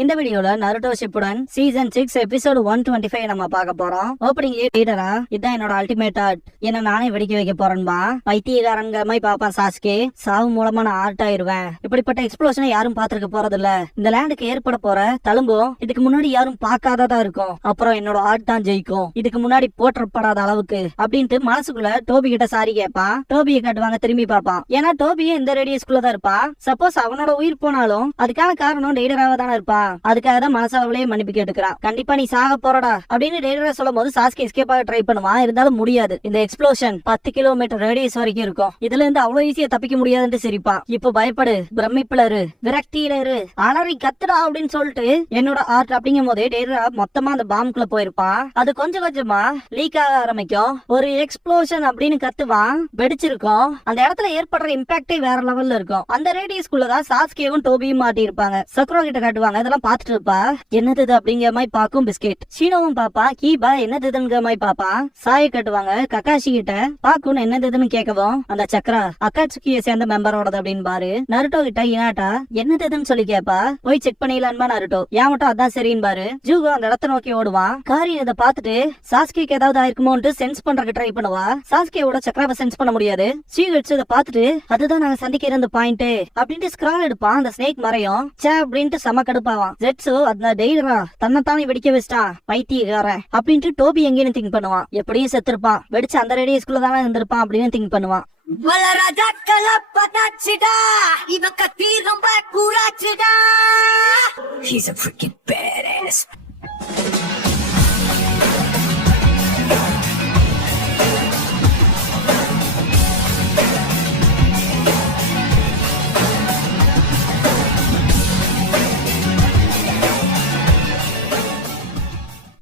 இந்த வீடியோல Naruto Shippuden season 6 episode 125 நம்ம பார்க்க போறோம். ஓப்பனிங்லயே லீடரா இதான் என்னோட அல்டிமேட் ஆர்ட், என்ன நானே வெடிக்க வைக்க போறேன்பா. பைத்தியக்காரங்க மாதிரி பாப்பான் சாஸ்கே. சாவு மூலமா நான் ஆர்ட் ஆயிருவேன். இப்படிப்பட்ட எக்ஸ்ப்ளோஷனை யாரும் பாத்துருக்க போறது இல்ல. இந்த லேண்டுக்கு ஏற்பட போற தழும்பும் இதுக்கு முன்னாடி யாரும் பார்க்காததா இருக்கும். அப்புறம் என்னோட ஆர்ட் தான் ஜெயிக்கும், இதுக்கு முன்னாடி போற்றப்படாத அளவுக்கு அப்படின்ட்டு மனசுக்குள்ள டோபி கிட்ட சாரி கேட்பான். டோபியை காட்டுவாங்க, திரும்பி பார்ப்பான். ஏன்னா டோபியே இந்த ரேடியஸ்குள்ள தான் இருப்பான். சப்போஸ் அவனோட உயிர் போனாலும் அதுக்கான காரணம் டெய்டராவா தானே இருப்பான். அதுக்காக தான் மனசாவளே மன்னிப்பு கேட்டுக்கிறான். கண்டிப்பா நீ சாக போறடா அப்படின்னு டெய்டரா சொல்லும் போது சாஸ்கே எஸ்கேப் ஆக ட்ரை பண்ணுவான். இருந்தாலும் முடியாது. இந்த எக்ஸ்ப்ளோஷன் 10 கிலோமீட்டர் ரேடியஸ் வரைக்கும் இருக்கும். இதுல இருந்து அவ்வளவு ஈஸியா தப்பிக்க முடியாதுன்னு சிரிப்பான். இப்ப பயப்படு, பிரமிப்புல இரு, விரக்தியில இரு, அலறி கத்துடா அப்படின்னு சொல்லிட்டு என்னோட ஆர்ட் அப்படிங்கும் போதே டெய்டரா மொத்தமா அந்த பாம்புக்குள்ள போயிருப்பான். அது கொஞ்சம் கொஞ்சமா லீக் ஆக ஆரம்பிக்கும். ஒரு எக்ஸ்ப்ளோஷன் அப்படின்னு கத்துவான், வெடிச்சிருக்கும். அந்த இடத்துல ஏற்படுற இம்பாக்டே வேற லெவல்ல இருக்கும். அந்த ரேடியஸ்குள்ளதான் சாஸ்கேவும் டோபியும் மாட்டி இருப்பாங்க. சக்ரோ கிட்ட காட்டுவாங்க, அதெல்லாம் பாத்துட்டு இருப்பா. என்னது அப்படிங்கிற மாதிரி பாக்கும் பிஸ்கெட். ஷீனோவும் பாப்பா. கீபா என்னதுங்கிற மாதிரி பாப்பா. சாயை கட்டுவாங்க. கக்காஷி கிட்ட பாக்கும் என்னதுன்னு கேட்கவும் அந்த சக்ரா அக்காட்சுக்கியை சேர்ந்த மெம்பரோடது அப்படின்னு பாரு. நருட்டோ கிட்ட இனாட்டா என்னதுன்னு சொல்லி கேப்பா. போய் செக் பண்ணிடலான்பா நருட்டோ. ஏன் மட்டும் அதான் சரின்னு பாரு. ஜூகோ அந்த இடத்த நோக்கி ஓடுவான். காரி இதை பாத்துட்டு சாஸ்கேக்கு ஏதாவது ஆயிருக்குமோன்ட்டு சென்ஸ் பண்றதுக்கு ட்ரை பண்ணுவா. சாஸ்கேவோட சக்ராவை சென்ஸ் பண்ண முடியாது. சீகட்ஸ் இதை பாத்துட்டு அதுதான் நாங்க சந்திக்கிற இந்த பாயிண்ட் அப்படின்ட்டு ஸ்கிரால் எடுப்பான். அந்த ஸ்னேக் மறையும் சே அப்படின்ட்டு செம கடுப்பாவான். ஜெட்ஸு அந்த டெய்டரா தன்னைத்தானே வெடிக்க வச்சிட்டான் பைத்தியக்காரன் அப்படின்ட்டு டோபி எங்கேன்னு திங்க் பண்ணுவான். எப்படியும் செத்துருப்பான், வெடிச்சு அந்த ரேடியஸ்குள்ள தானே இருந்திருப்பான் அப்படின்னு திங்க் பண்ணுவான். He's a freaking badass.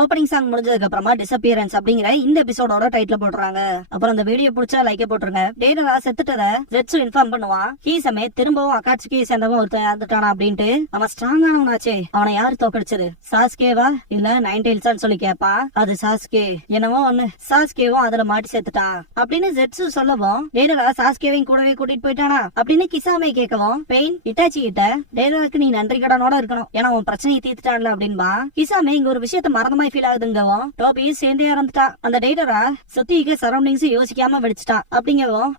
Opening song முடிஞ்சதுக்கு அப்புறமா டிசப்பியரன்ஸ் அப்படிங்கிற இந்த எபிசோடோட டைட்டில் போடுறாங்க. அப்புறம் இந்த வீடியோ பிடிச்சா லைக்க போட்டுருங்க. டெய்டரா செத்துட்டத ஜெட்ஸு இன்ஃபார்ம் பண்ணுவான். ஹீசமே திரும்பவும் அக்காட்சுக்கி சேர்ந்தவன் ஒருத்தன் இறந்துட்டானா அப்படின்ட்டு. அவன் ஸ்ட்ராங்கானவனாச்சே, அவனை யாரு தோக்கடிச்சது, சாஸ்கேவா இல்ல நைன் டெயில்ஸான்னு சொல்லி கேட்பான். அது சாஸ்கே என்னவோ ஒண்ணு, சாஸ்கேவும் அதுல மாட்டி சேர்த்துட்டான் அப்படின்னு ஜெட்ஸு சொல்லவும் டெய்டரா சாஸ்கேவையும் கூடவே கூட்டிட்டு போயிட்டானா அப்படின்னு கிசாமே கேட்கவும் பெயின் இட்டாச்சி கிட்ட டெய்டராக்கு நீ நன்றி கடனோட இருக்கணும், ஏன்னா அவன் பிரச்சனையை தீர்த்துட்டான்ல அப்படின்பா. கிசாமே இங்க ஒரு விஷயத்த மறந்த ஃபீல் ஆகுதுங்கவும் டோபியும் சேர்ந்தே இறந்துட்டான். அந்த டெய்டரா சுத்தி இருக்க சரௌண்டிங்ஸ் யோசிக்காம வெடிச்சிட்டான் அப்படிங்கவும்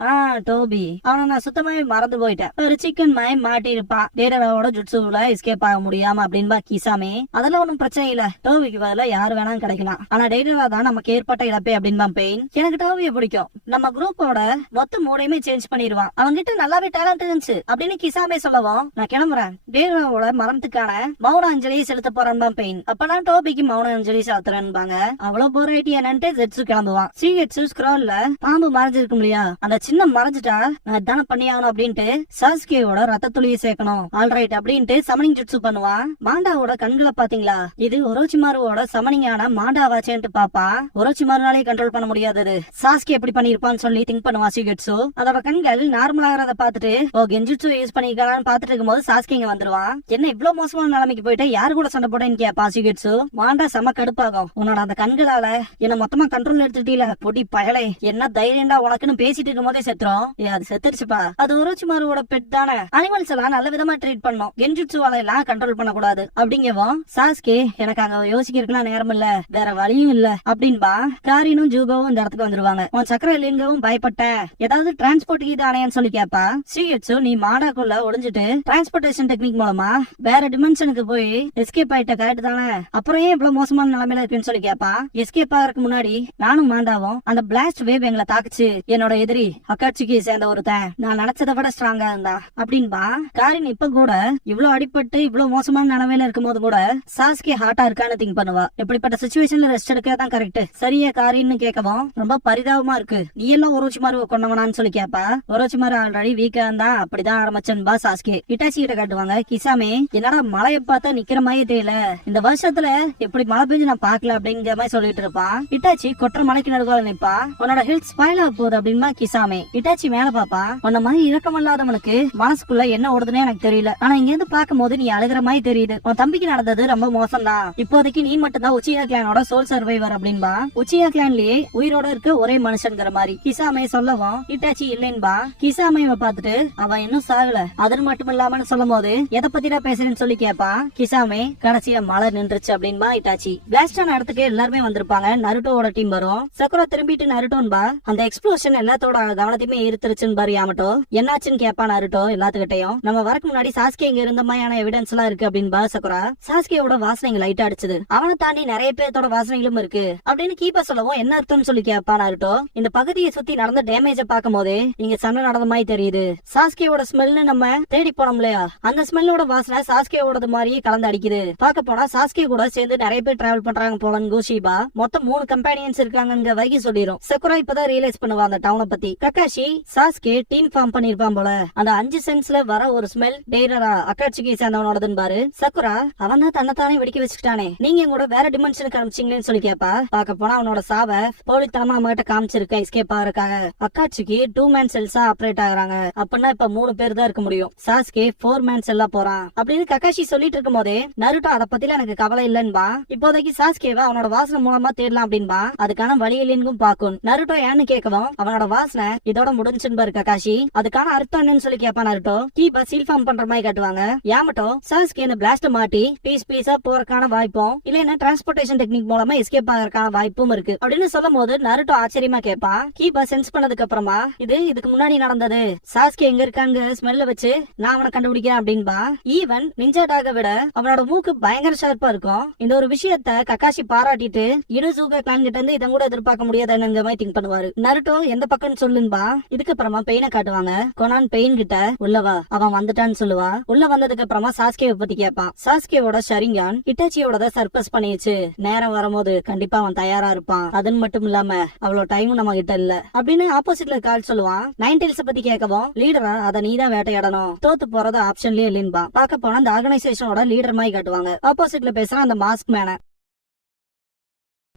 டோபி அவனை நான் சுத்தமாவே மறந்து போயிட்டேன், ஒரு சிக்கன் மயம் மாட்டி இருப்பான், டெய்டராவோட ஜுட்சுல எஸ்கேப் ஆக முடியாம அப்படின்பா கிசாமே. அதெல்லாம் ஒன்னும் பிரச்சனை இல்ல, டோபிக்கு பதிலா யாரு வேணாலும் கிடைக்கலாம், ஆனா டெய்டரா தான் நமக்கு ஏற்பட்ட இழப்பே அப்படின்பா பெயின். எனக்கு டோபியை பிடிக்கும், நம்ம குரூப்போட மொத்த மூடையுமே சேஞ்ச் பண்ணிடுவான், அவங்கிட்ட நல்லாவே டேலண்ட் இருந்துச்சு அப்படின்னு கிசாமே சொல்லவும் நான் கிளம்புறேன், டெய்டராவோட மரணத்துக்கான மௌன அஞ்சலியை செலுத்த போறான்பா பெயின். அப்பதான் டோபிக்கு மௌன அஞ்சலி சாத்துறான்பாங்க. அவ்வளவு போராட்டி என்னன்ட்டு ஜெட்ஸு கிளம்புவான். சீகட்ஸு ஸ்க்ரால்ல பாம்பு மறைஞ்சிருக்கும் இல்லையா, அந்த சின்ன மறைஞ்சிட்டா நான் தானே பண்ணியாகணும் அப்படின்ட்டு சாஸ்கேவோட ரத்த துளியை சேர்க்கணும் ஆல்ரைட் அப்படின்ட்டு சமனிங் ஜுட்ஸு பண்ணுவான். மாண்டாவோட கண்களை பாத்தீங்களா, இது ஒரோச்சிமாருவோட சமனிங்கான மாண்டாவாச்சேன்ட்டு பாப்பா. ஒரோச்சிமாருனாலே கண்ட்ரோல் பண்ண முடியாதது சாஸ்கே எப்படி பண்ணிருப்பான்னு சொல்லி திங்க் பண்ணுவான் சீகட்ஸு. அதோட கண்கள் நார்மல் ஆகிறத பாத்துட்டு ஓ கெஞ்சுட்ஸு யூஸ் பண்ணிருக்கான்னு பாத்துட்டு இருக்கும் போது சாஸ்கே இங்க வந்துருவான். என்ன இவ்வளவு மோசமான நிலைமைக்கு போயிட்டு யாரு கூட சண்டை போட்டேன்னு கேப்பா சீகட்ஸு. மாண்டா சம கடுப்பாகும், உன்னோட அந்த கண்களால என்ன மொத்தமா கண்ட்ரோல் எடுத்துட்டீல பொடி பயலை, என்ன தைரியம்டா உனக்குன்னு பேசிட்டு இருக்கும் போதே செத்துரும். அது செத்துருச்சுப்பா, அது ஒரோச்சிமாருவோட பெட் தானே, அனிமல்ஸ் எல்லாம் நல்ல விதமா ட்ரீட் பண்ணும், கென்ஜுட்சுவால எல்லாம் கண்ட்ரோல் பண்ண கூடாது அப்படிங்கவும் சாஸ்கே எனக்கு அங்க யோசிக்கிறதுக்குலாம் நேரம் இல்ல, வேற வழியும் இல்ல அப்படின்பா. காரினும் ஜூகோவும் இந்த இடத்துக்கு வந்துருவாங்க. உன் சக்கர இல்லைங்கவும் பயப்பட்டேன், ஏதாவது டிரான்ஸ்போர்ட் இதானேன்னு சொல்லி கேப்பா. ஸ்ரீஹெட்சு நீ மாடாக்குள்ள ஒளிஞ்சிட்டு டிரான்ஸ்போர்டேஷன் டெக்னிக் மூலமா வேற டிமென்ஷனுக்கு போய் எஸ்கேப் ஆயிட்ட கரெக்ட் தானே, அப்புறம் ஏன் இவ்வளவு மோசமான நிலைமையில இருக்குன்னு சொல்லி கேப்பான். எஸ்கேப் ஆகிறதுக்கு முன்னாடி நானும் மாண்டாவும் அந்த பிளாஸ்ட் வேவ் எங்களை தாக்குச்சு, என்னோட எதிரி அக்காட்சிக்கு சேர்ந்த ஒருத்தன் நான் நினைச்சதை விட ஸ்ட்ராங்கா இருந்தா அப்படின்பா. காரின் இப்ப கூட இவ்வளவு அடிபட்டு இவ்வளவு மோசமான நிலைமையில இருக்கும் போது கூட சாஸ்கே ஹார்ட்டா இருக்கான்னு திங்க் பண்ணுவா. எப்படிப்பட்ட சிச்சுவேஷன்ல ரெஸ்ட் எடுக்கதான் கரெக்ட் சரியா காரின்னு கேட்கவும் ரொம்ப பரிதாபமா இருக்கு, நீ எல்லாம் ஒரோச்சிமாரு கொண்டவனான்னு சொல்லி கேப்பா. ஒரோச்சிமாரு ஆல்ரெடி வீக்கா இருந்தா அப்படிதான் ஆரம்பிச்சன்பா சாஸ்கே. இட்டாச்சி கிட்ட காட்டுவாங்க. கிசாமே என்னடா மழையை பார்த்தா நிக்கிற மாதிரியே தெரியல, இந்த வருஷத்துல எப்படி மழை பெஞ்சு நான் பாக்கல அப்படிங்கிற மாதிரி சொல்லிட்டு இருப்பான். இட்டாச்சி கொற்ற மலைக்கு நடுவால நிப்பா. உன்னோட ஹெல்த் ஸ்பாயில் ஆக போகுது அப்படின்னா கிசாமே. இட்டாச்சி மேல பாப்பா. உன்ன மாதிரி இரக்கமில்லாதவனுக்கு மனசுக்குள்ள என்ன ஓடுதுன்னு எனக்கு தெரியல. ஆனா இங்க இருந்து பாக்கும் போது நீ அழுகிற மாதிரி தெரியுது. உன் தம்பிக்கு நடந்தது ரொம்ப மோசம் தான். இப்போதைக்கு நீ மட்டும் தான் உச்சியா கிளானோட சோல் சர்வைவர் அப்படின்பா. உச்சியா கிளான்லயே உயிரோட இருக்க ஒரே மனுஷன்கிற மாதிரி கிசாமே சொல்லவும் இட்டாச்சி இல்லைன்பா. கிசாமைய பார்த்துட்டு அவன் இன்னும் சாகல அது மட்டும் இல்லாம சொல்லும் போது எதை பத்திடா பேசுறேன்னு சொல்லி கேப்பா. கிசாமே கடைசியா மழை நின்றுச்சு அப்படின்பா இட்டாச்சி. பிளாஸ்டான இடத்துக்கு எல்லாருமே வந்திருப்பாங்க. நருட்டோட டீம் வரும். சக்குரா திரும்பிட்டு நருட்டோன்பா. அந்த எக்ஸ்ப்ளோஷன் எல்லாத்தோட கவனத்தையுமே ஈர்த்துருச்சுன்னு பாரு யாமட்டோ. என்னாச்சுன்னு கேப்பா நருட்டோ எல்லாத்துக்கிட்டையும். நம்ம வரக்கு முன்னாடி சாஸ்கே இங்க இருந்த மாதிரியான எவிடன்ஸ் எல்லாம் இருக்கு அப்படின்பா சக்குரா. சாஸ்கேயோட வாசனைங்க லைட்டா அடிச்சது. அவனை தாண்டி நிறைய பேர்த்தோட வாசனைகளும் இருக்கு அப்படின்னு கீப்பா சொல்லவும் என்ன அர்த்தம்னு சொல்லி கேப்பா நருட்டோ. இந்த பகுதியை சுத்தி நடந்த டேமேஜ பாக்கும் போது இங்க சண்டை நடந்த மாதிரி தெரியுது. சாஸ்கேவோட ஸ்மெல்னு நம்ம தேடி போனோம் இல்லையா, அந்த ஸ்மெல்லோட வாசனை சாஸ்கேவோட மாதிரியே கலந்து அடிக்குது. பாக்க போனா சாஸ்கே கூட சேர்ந்து நிறைய பேர் டிராவல் பண்றாங்க போலன்னு கோஷிபா. மொத்தம் 3 கம்பெனியன்ஸ் இருக்காங்க வரைக்கும் சொல்லிரும். சக்குரா இப்பதான் ரியலைஸ் பண்ணுவா அந்த டவுனை பத்தி. கக்காஷி சாஸ்கே டீம் ஃபார்ம் பண்ணிருப்பான் போல. அந்த 5 சென்ஸ்ல வர ஒரு ஸ்மெல் டெய்ரரா அக்காட்சிக்கு சேர்ந்தவனோடதுன்னு பாரு. சக்குரா அவன் தான் தன்னைத்தானே வெடிக்க வச்சுக்கிட்டானே, நீங்க கூட வேற டிமென்ஷனுக்கு அனுப்பிச்சிங்களேன்னு சொல்லி கேப்பா. பாக்க போனா அவனோட சாவ போலித்தனமா நம்ம கிட்ட காமிச்சிருக்க எஸ்கேப் ஆகிறதுக்காக. அக்காட்சிக்கு 2 மேன் செல்ஸா ஆபரேட் ஆகுறாங்க. அப்படின்னா இப்ப 3 பேர் தான் இருக்க முடியும். சாஸ்கே 4 மேன் செல்லா போறான் அப்படின்னு கக்காஷி சொல்லிட்டு இருக்கும் போதே நருட்டோ அதை பத்தில எனக்கு கவலை இல்லன்பா. இப்போதைக்கு சாஸ்கேவை அவனோட வாசனை மூலமா தேடலாம் அப்படின்பா. அதுக்கான வழி இல்லைன்னு பாக்கும். நருட்டோ ஏன்னு கேட்கவும் அவனோட வாசனை இதோட முடிஞ்சுன்னு பாரு கக்காஷி. அதுக்கான அர்த்தம் என்னன்னு சொல்லி கேப்பா நருட்டோ. கீபா சீல் ஃபார்ம் பண்ற மாதிரி காட்டுவாங்க. யாமட்டோ சாஸ்கே இந்த பிளாஸ்ட் மாட்டி பீஸ் பீஸா போறதுக்கான வாய்ப்பும் இல்லைன்னா டிரான்ஸ்போர்டேஷன் டெக்னிக் மூலமா எஸ்கேப் ஆகிறதுக்கான வாய்ப்பும் இருக்கு அப்படின்னு சொல்லும் போது நருட்டோ ஆச்சரியமா கேப்பா. கீபா சென்ஸ் பண்ணதுக்கு அப்புறமா இதுக்கு முன்னாடி நடந்தது. சாஸ்கே எங்க இருக்காங்க ஸ்மெல்ல வச்சு நான் அவனை கண்டுபிடிக்கிறேன் அப்படின்பா. ஈவன் நிஞ்சாடாக விட அவனோட மூக்கு பயங்கர ஷார்ப்பா இருக்கும். இந்த ஒரு விஷயத்த கக்காஷி பாராட்டிட்டு இடுசூகா கிளான் கிட்ட இருந்து இதை கூட எதிர்பார்க்க முடியாதுன்னு மாதிரி திங்க் பண்ணுவாரு. நருட்டோ எந்த பக்கம்னு சொல்லுன்பா. இதுக்கப்புறமா பெயினை காட்டுவாங்க. கொனான் பெயின் கிட்ட உள்ளவா அவன் வந்துட்டான்னு சொல்லுவா. உள்ள வந்ததுக்கு அப்புறமா சாஸ்கேவை பத்தி கேட்பான். சாஸ்கேவோட ஷரிங்கான் இட்டாச்சியோட சர்ப்ரஸ் பண்ணிடுச்சு. நேரம் வரும்போது கண்டிப்பா அவன் தயாரா இருப்பான். அதுன்னு மட்டும் இல்லாம அவ்வளவு டைமும் நம்ம கிட்ட இல்ல அப்படின்னு ஆப்போசிட்ல கால் சொல்லுவான். நைன் டெயில்ஸ் பத்தி கேட்கவும் லீடரா அதை நீதான் வேட்டையாடணும், தோத்து போறது ஆப்ஷன்லயே இல்லைன்பா. பாக்க போனா அந்த ஆர்கனைசேஷனோட லீடர் மாதிரி காட்டுவாங்க. ஆப்போசிட்ல பேசுறான் அந்த மாஸ்க் மேன.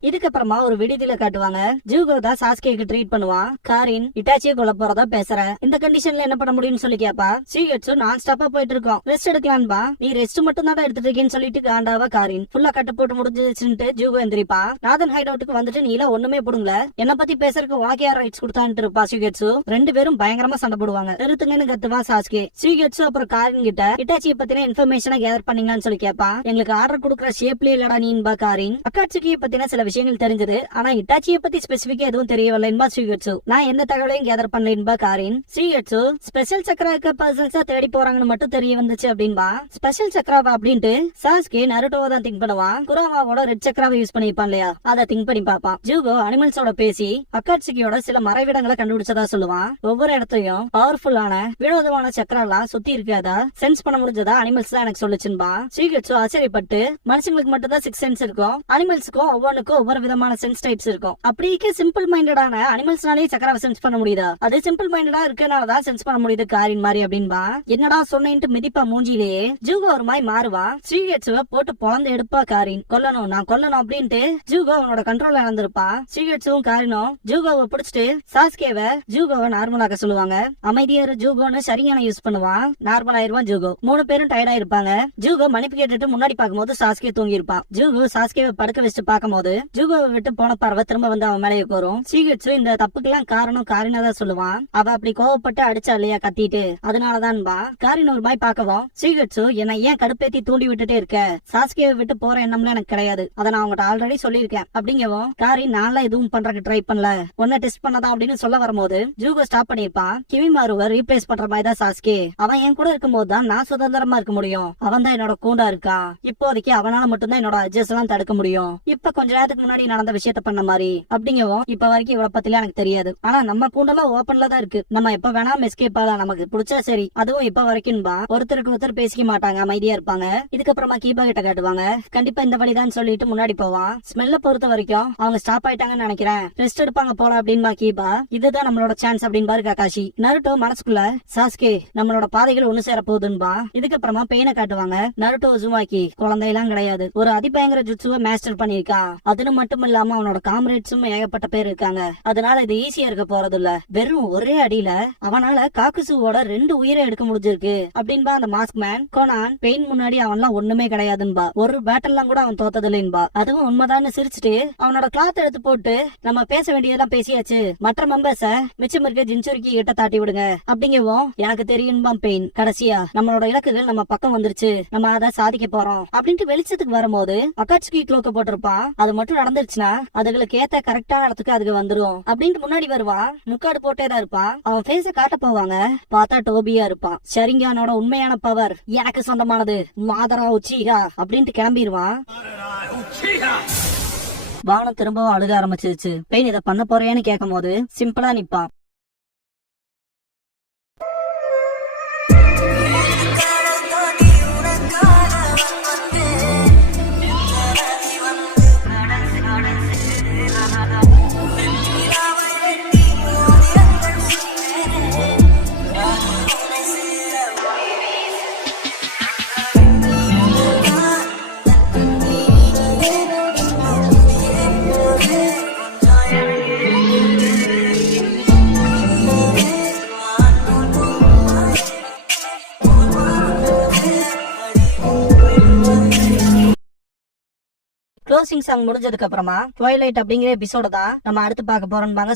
இதுக்கப்புறமா ஒரு விடுதியில காட்டுவாங்க. ஜூகோ தான் சாஸ்கேக்கு ட்ரீட் பண்ணுவான். காரின் இட்டாச்சியை கொல்ல போறதா பேசுற. இந்த கண்டிஷன்ல என்ன பண்ண முடியும்னு சொல்லி கேப்பா. சீகட்ஸு நான் ஸ்டாப்பா போயிட்டு இருக்கோம், ரெஸ்ட் எடுக்கலான்பா. நீ ரெஸ்ட் மட்டும் தான் எடுத்துட்டு இருக்கேன்னு சொல்லிட்டு காண்டாவா காரின் ஃபுல்லா கட்டு போட்டு முடிஞ்சிச்சுட்டு ஜூகோ எந்திரிப்பா. நாதன் ஹைட் அவுட்டுக்கு வந்துட்டு நீ எல்லாம் ஒண்ணுமே போடுங்கள, என்ன பத்தி பேசுறதுக்கு வாக்கியா ரைட்ஸ் கொடுத்தான்ட்டு இருப்பா சீகட்ஸு. 2 பேரும் பயங்கரமா சண்டை போடுவாங்க. நிறுத்துங்கன்னு கத்துவா சாஸ்கே. சீகட்ஸு அப்புறம் காரின் கிட்ட இட்டாச்சியை பத்தின இன்ஃபர்மேஷனை கேதர் பண்ணீங்களான்னு சொல்லி கேப்பா. எங்களுக்கு ஆர்டர் கொடுக்குற ஷேப்லயே இல்லடா நீன்பா காரின். அக்காட்சியை பத்தின சில விஷயங்கள் தெரிஞ்சது, ஆனா இட்டாச்சியை பத்தி ஸ்பெசிபிக்கா எதுவும் தெரியவில்லை என்பா ஸ்ரீகட்சு. நான் எந்த தகவலையும் கேதர் பண்ணல என்பா காரின். ஸ்ரீகட்சு ஸ்பெஷல் சக்கரா இருக்க பர்சன்ஸா தேடி போறாங்கன்னு மட்டும் தெரிய வந்துச்சு அப்படின்பா. ஸ்பெஷல் சக்கராவா அப்படின்ட்டு சாஸ்கே நருட்டோவை தான் திங்க் பண்ணுவான். குராவாவோட ரெட் சக்கராவை யூஸ் பண்ணிருப்பான் இல்லையா, அதை திங்க் பண்ணி பாப்பான். ஜூகோ அனிமல்ஸோட பேசி அக்காட்சியோட சில மறைவிடங்களை கண்டுபிடிச்சதா சொல்லுவான். ஒவ்வொரு இடத்தையும் பவர்ஃபுல்லான வினோதமான சக்கரெல்லாம் சுத்தி இருக்காதா சென்ஸ் பண்ண முடிஞ்சதா அனிமல்ஸ் தான் எனக்கு சொல்லுச்சுன்பா. ஸ்ரீகட்சு ஆச்சரியப்பட்டு மனுஷங்களுக்கு மட்டும் தான் 6 சென்ஸ் இருக்கும், அனிமல்ஸுக்கும் ஒவ்வொன்றுக்கும் ஒவ்வொரு விதமான சென்ஸ் டைப்ஸ் இருக்கும். அப்படியே சிம்பிள் மைண்டடான அனிமல்ஸ்னாலே சக்கராவை சென்ஸ் பண்ண முடியுதா, அது சிம்பிள் மைண்டடா இருக்கனாலதான் சென்ஸ் பண்ண முடியுது காரின் மாதிரி அப்படின்பா. என்னடா சொன்னேன்ட்டு மிதிப்பா மூஞ்சிலேயே. ஜூகோ ஒரு மாதிரி மாறுவா. ஸ்ரீகட்சுவை போட்டு பொழந்து எடுப்பா காரின். கொல்லணும் நான் கொல்லணும் அப்படின்ட்டு ஜூகோ அவனோட கண்ட்ரோல்ல இழந்திருப்பா. ஸ்ரீகட்சுவும் காரினும் ஜூகோவை பிடிச்சிட்டு சாஸ்கேவை ஜூகோவை நார்மலாக்க சொல்லுவாங்க. அமைதியாரு ஜூகோன்னு சரியான யூஸ் பண்ணுவான். நார்மல் ஆயிருவான் ஜூகோ. 3 பேரும் டயர்டா இருப்பாங்க. ஜூகோ மன்னிப்பு கேட்டுட்டு முன்னாடி பாக்கும்போது சாஸ்கே தூங்கி இருப்பான். ஜூகோ சாஸ்கேவை படுக்க வச்சுட்டு பாக்கும்போது ஜூகோவை விட்டு போன பார்வை திரும்ப வந்து அவன் மேலே வரும். சீகட்சு இந்த தப்புக்கெல்லாம் காரணம் காரினா தான் சொல்லுவான். அவ அப்படி கோவப்பட்டு அடிச்சா இல்லையா கத்திட்டு, அதனாலதான் காரின் ஒரு பாய் பாக்கவும் சீகட்சு என்னை ஏன் கடுப்பேத்தி தூண்டி விட்டுட்டே இருக்க, சாஸ்கேவை விட்டு போற எண்ணம்லாம் எனக்கு கிடையாது, அதை நான் அவங்ககிட்ட ஆல்ரெடி சொல்லியிருக்கேன் அப்படிங்கவும் காரின் நான்ல எதுவும் பண்றதுக்கு ட்ரை பண்ணல, ஒன்ன டெஸ்ட் பண்ணதான் அப்படின்னு சொல்ல வரும்போது ஜூகோ ஸ்டாப் பண்ணிருப்பான். கிமிமாருவை ரீப்ளேஸ் பண்ற மாதிரி தான் சாஸ்கே. அவன் என் கூட இருக்கும்போது தான் நான் சுதந்திரமா இருக்க முடியும், அவன் தான் என்னோட கூண்டா இருக்கான். இப்போதைக்கு அவனால மட்டும்தான் என்னோட அட்ஜஸ்ட் எல்லாம் தடுக்க முடியும். இப்ப கொஞ்ச நேரத்துக்கு வருஷத்துக்கு முன்னாடி நடந்த விஷயத்த பண்ண மாதிரி அப்படிங்கவும் இப்ப வரைக்கும் இவளை பத்திலாம் எனக்கு தெரியாது. ஆனா நம்ம கூண்டெல்லாம் ஓப்பன்ல தான் இருக்கு, நம்ம எப்ப வேணாலும் எஸ்கேப் ஆகலாம், நமக்கு பிடிச்சா சரி. அதுவும் இப்ப வரைக்கும் ஒருத்தருக்கு ஒருத்தர் பேசிக்க மாட்டாங்க, அமைதியா இருப்பாங்க. இதுக்கப்புறமா கீபா கிட்ட காட்டுவாங்க. கண்டிப்பா இந்த வழிதான் சொல்லிட்டு முன்னாடி போவான். ஸ்மெல்ல பொறுத்த வரைக்கும் அவங்க ஸ்டாப் ஆயிட்டாங்கன்னு நினைக்கிறேன், ரெஸ்ட் எடுப்பாங்க போல அப்படின்பா கீபா. இதுதான் நம்மளோட சான்ஸ் அப்படின்பாரு ககாஷி. நருட்டோ மனசுக்குள்ள சாஸ்கே நம்மளோட பாதைகள் ஒண்ணு சேர போகுதுன்பா. இதுக்கப்புறமா பெயினை காட்டுவாங்க. நருட்டோ உசுமாக்கி குழந்தையெல்லாம் கிடையாது, ஒரு அதிபயங்கர ஜுட்சுவை மாஸ்டர் பண்ணிருக்கான். அதுன்னு மட்டும் இல்லாம அவனோட காம்ரேட்ஸும் ஏகப்பட்ட பேர் இருக்காங்க. அதனால இது ஈஸியா இருக்க போறது இல்ல. வெறும் ஒரே அடியில அவனால காக்குசுவோட 2 உயிரை எடுக்க முடிஞ்சிருக்கு அப்படின்பா அந்த மாஸ்க் மேன். கோனான் பெயின் முன்னாடி அவன்லாம் ஒண்ணுமே கிடையாதுன்பா, ஒரு பேட்டல்லாம் கூட அவன் தோத்ததில்லைன்பா. அதுவும் உண்மைதான்னு சிரிச்சுட்டு அவனோட கிளாத் எடுத்து போட்டு நம்ம பேச வேண்டியதெல்லாம் பேசியாச்சு, மற்ற மெம்பர்ஸ மிச்சம் இருக்க ஜின்சுரிக்கி கிட்ட தாட்டி விடுங்க அப்படிங்கவும் எனக்கு தெரியும்பா பெயின். கடைசியா நம்மளோட இலக்குகள் நம்ம பக்கம் வந்துருச்சு, நம்ம அதை சாதிக்க போறோம் அப்படின்ட்டு வெளிச்சத்துக்கு வரும்போது அக்காட்சுக்கி க்ளோக்க போட்டிருப்பான். அது மட்டும் நடந்துருச்சுன்னா அதுகளுக்கு ஏத்த கரெக்டான இடத்துக்கு அதுக்கு வந்துரும் அப்படின்ட்டு முன்னாடி வருவான். முக்காடு போட்டே தான் இருப்பான். அவன் ஃபேஸ காட்ட போவாங்க, பார்த்தா டோபியா இருப்பான். ஷரிங்கானோட உண்மையான பவர் எனக்கு சொந்தமானது, மாதரா உச்சிகா அப்படின்ட்டு கிளம்பிடுவான். வானம் திரும்பவும் அழுக ஆரம்பிச்சிருச்சு. பெயின் இதை பண்ண போறேன்னு கேட்கும் போது சிம்பிளா நிப்பான். க்ளோசிங் சாங் முடிஞ்சதுக்கு அப்புறமா ட்வைலைட் அப்படிங்கிற எபிசோட தான் நம்ம அடுத்து பார்க்க போறோம்பாங்க.